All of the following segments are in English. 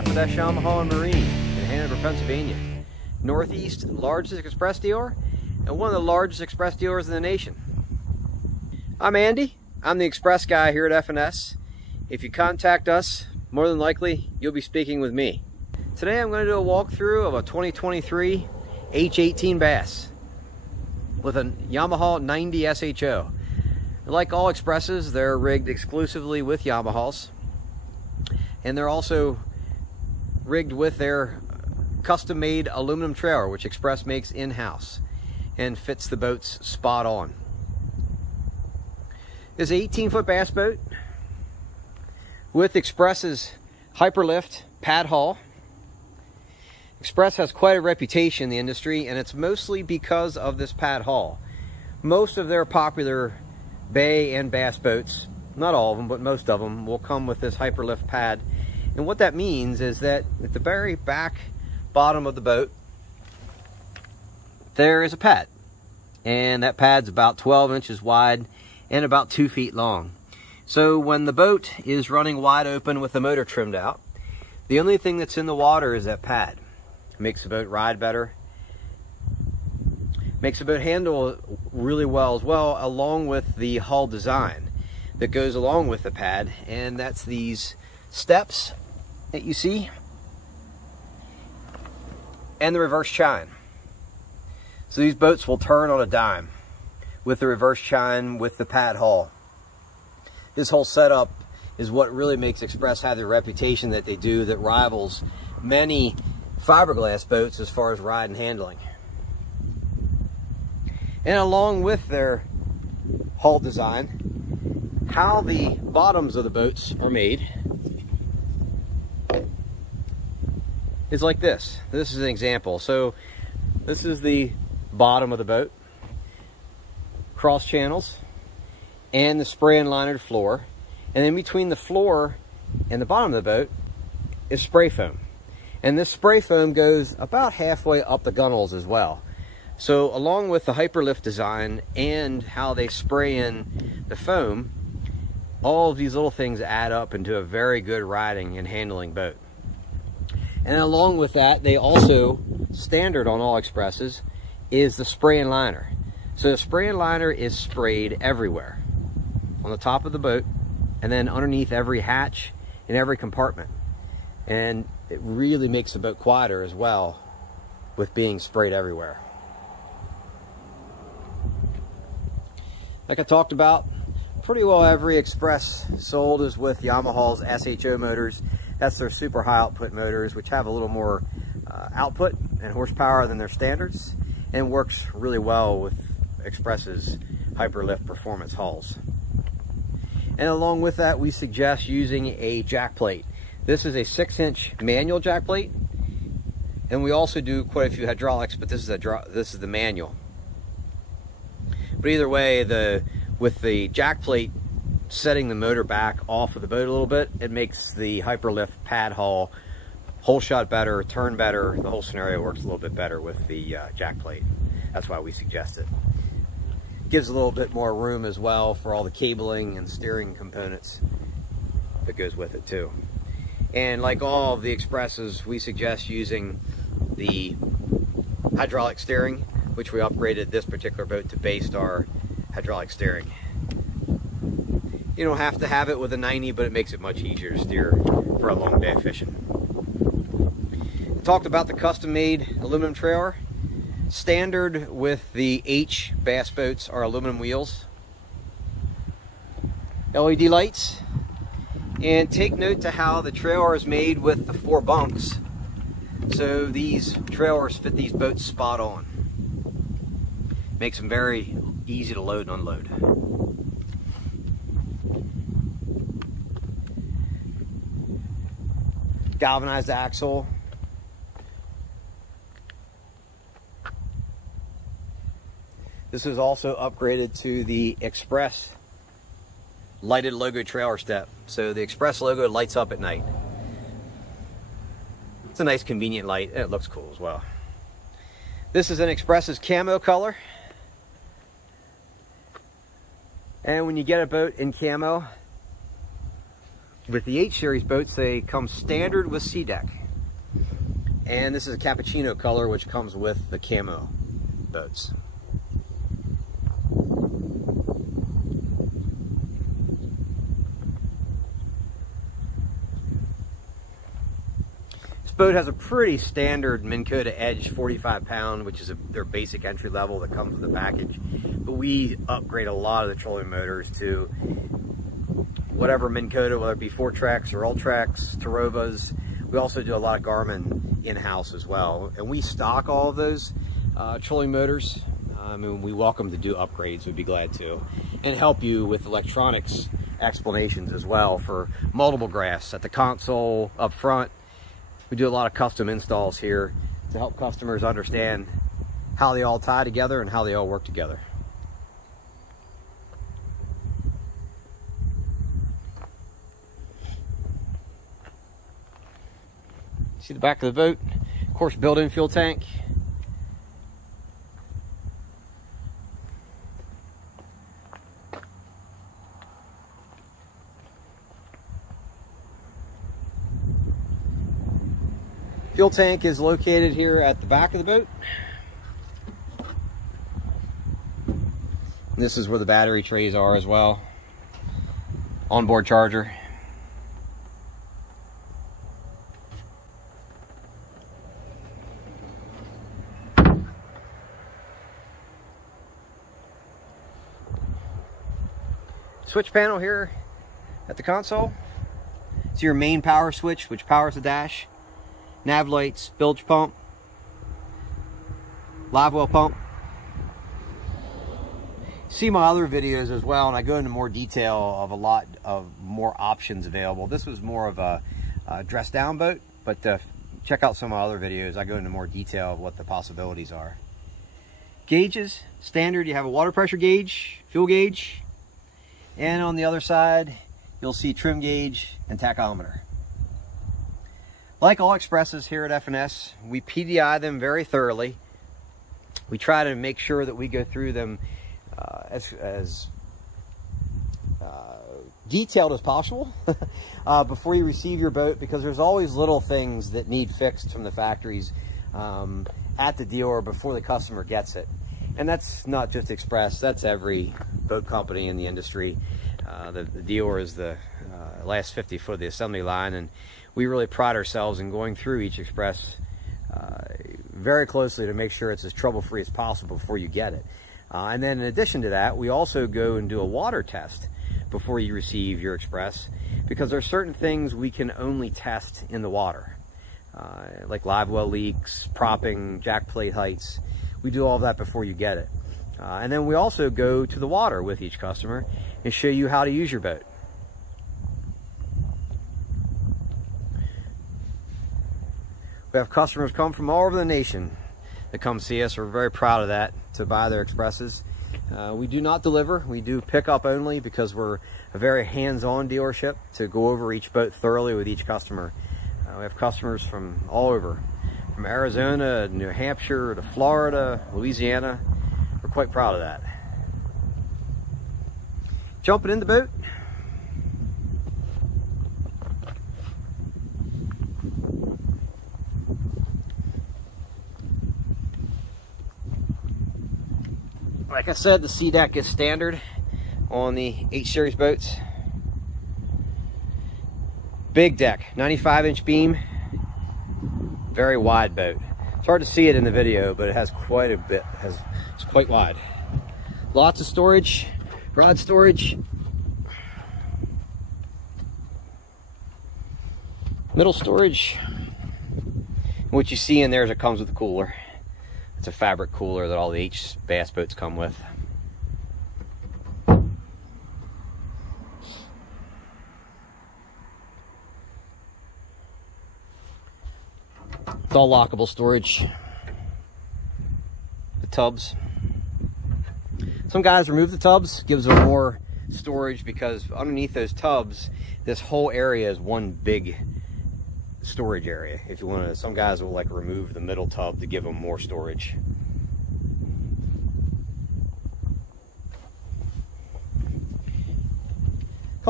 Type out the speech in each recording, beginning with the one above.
F&SYamaha and Marine in Hanover, Pennsylvania. Northeast largest express dealer and one of the largest express dealers in the nation. I'm Andy. I'm the express guy here at F&S. If you contact us, more than likely you'll be speaking with me. Today I'm going to do a walkthrough of a 2023 H18 bass with a Yamaha 90 SHO. Like all expresses, they're rigged exclusively with Yamahas, and they're also rigged with their custom-made aluminum trailer, which Xpress makes in-house and fits the boats spot on. This is an 18-foot bass boat with Xpress's Hyperlift Pad Haul. Xpress has quite a reputation in the industry, and it's mostly because of this pad haul. Most of their popular bay and bass boats, not all of them, but most of them, will come with this Hyperlift pad. And what that means is that at the very back bottom of the boat, there is a pad. And that pad's about 12 inches wide and about 2 feet long. So when the boat is running wide open with the motor trimmed out, the only thing that's in the water is that pad. It makes the boat ride better, makes the boat handle really well as well, along with the hull design that goes along with the pad. And that's these steps that you see and the reverse chine. So these boats will turn on a dime with the reverse chine with the pad haul. This whole setup is what really makes Xpress have the reputation that they do, that rivals many fiberglass boats as far as ride and handling. And along with their hull design, how the bottoms of the boats are made is like this. This is an example. So this is the bottom of the boat, cross channels, and the spray and linered floor. And in between the floor and the bottom of the boat is spray foam. And this spray foam goes about halfway up the gunnels as well. So along with the Hyperlift design and how they spray in the foam, all of these little things add up into a very good riding and handling boat. And along with that, they also, standard on all Xpresses, is the spray and liner. So the spray and liner is sprayed everywhere, on the top of the boat, and then underneath every hatch in every compartment. And it really makes the boat quieter as well with being sprayed everywhere. Like I talked about, pretty well every Xpress sold is with Yamaha's SHO motors. That's their super high output motors, which have a little more output and horsepower than their standards, and works really well with Xpress's Hyperlift performance hulls. And along with that, we suggest using a jack plate. This is a 6-inch manual jack plate, and we also do quite a few hydraulics, but this is the manual. But either way, with the jack plate setting the motor back off of the boat a little bit, it makes the Hyperlift pad haul whole shot better, turn better. The whole scenario works a little bit better with the jack plate. That's why we suggest it. Gives a little bit more room as well for all the cabling and steering components that goes with it too. And like all of the Xpresses, we suggest using the hydraulic steering, which we upgraded this particular boat to Baystar hydraulic steering. You don't have to have it with a 90, but it makes it much easier to steer for a long day of fishing. I talked about the custom-made aluminum trailer. Standard with the H bass boats are aluminum wheels, LED lights, and take note to how the trailer is made with the 4 bunks. So these trailers fit these boats spot on. Makes them very easy to load and unload. Galvanized axle. This is also upgraded to the Xpress lighted logo trailer step. So the Xpress logo lights up at night. It's a nice convenient light, and it looks cool as well. This is an Xpress's camo color. And when you get a boat in camo, With the H series boats, they come standard with sea deck. And this is a cappuccino color, which comes with the camo boats. This boat has a pretty standard Minn Kota Edge 45 pound, which is their basic entry level that comes with the package. But we upgrade a lot of the trolling motors to whatever Minn Kota, whether it be 4-Trex or Ultrex, Tarovas. We also do a lot of Garmin in-house as well. And we stock all of those trolling motors. I mean, we welcome to do upgrades, we'd be glad to. And help you with electronics explanations as well for multiple graphs at the console, up front. We do a lot of custom installs here to help customers understand how they all tie together and how they all work together. See the back of the boat, of course, built-in fuel tank. Fuel tank is located here at the back of the boat. And this is where the battery trays are as well. Onboard charger. Switch panel here at the console. It's your main power switch, which powers the dash. Nav lights, bilge pump, live well pump. See my other videos as well, and I go into more detail of a lot of more options available. This was more of a dress down boat, but check out some of my other videos. I go into more detail of what the possibilities are. Gauges, standard, you have a water pressure gauge, fuel gauge, and on the other side, you'll see trim gauge and tachometer. Like all Xpresses here at F&S, we PDI them very thoroughly. We try to make sure that we go through them as detailed as possible before you receive your boat, because there's always little things that need fixed from the factories at the dealer before the customer gets it. And that's not just Xpress, that's every boat company in the industry. The dealer is the last 50 foot of the assembly line, and we really pride ourselves in going through each Xpress very closely to make sure it's as trouble-free as possible before you get it. And then in addition to that, we also go and do a water test before you receive your Xpress, because there are certain things we can only test in the water, like live well leaks, propping, jack plate heights. We do all of that before you get it. And then we also go to the water with each customer and show you how to use your boat. We have customers come from all over the nation that come see us. We're very proud of that, to buy their Xpresses. We do not deliver. We do pick up only, because we're a very hands-on dealership to go over each boat thoroughly with each customer. We have customers from all over, from Arizona, New Hampshire, to Florida, Louisiana. We're quite proud of that. Jumping in the boat. Like I said, the sea deck is standard on the H series boats. Big deck, 95-inch beam, very wide boat. It's hard to see it in the video, but it has quite a bit, it's quite wide. Lots of storage, rod storage. Middle storage. And what you see in there is it comes with a cooler. It's a fabric cooler that all the H bass boats come with. It's all lockable storage. The tubs. Some guys remove the tubs, gives them more storage, because underneath those tubs, this whole area is one big storage area. If you want to, some guys will like remove the middle tub to give them more storage.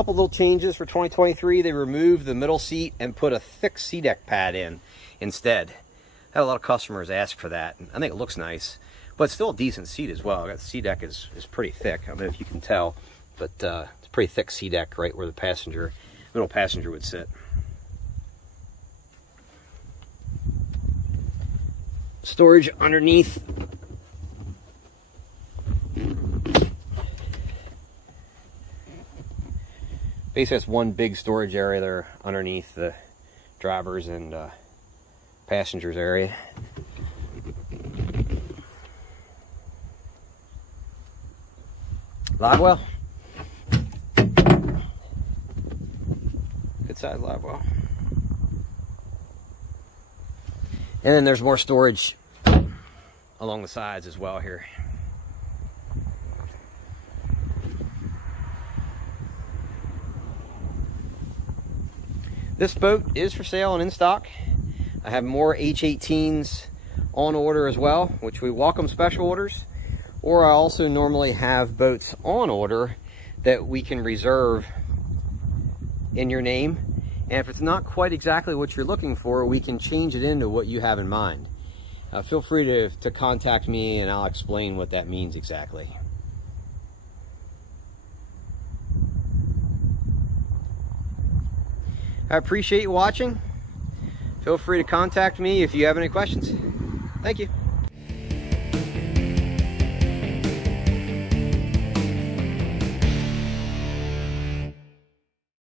A couple little changes for 2023. They removed the middle seat and put a thick C-deck pad in instead. I had a lot of customers ask for that, and I think it looks nice, but it's still a decent seat as well. The C-deck is pretty thick. I don't know if you can tell, but it's a pretty thick C-deck right where the middle passenger would sit. Storage underneath. Basically, it's one big storage area there underneath the driver's and passengers area. Live well. Good size live well. And then there's more storage along the sides as well here. This boat is for sale and in stock. I have more H18s on order as well, which we welcome special orders. Or I also normally have boats on order that we can reserve in your name. And if it's not quite exactly what you're looking for, we can change it into what you have in mind. Feel free to contact me and I'll explain what that means exactly. I appreciate you watching. Feel free to contact me if you have any questions. Thank you.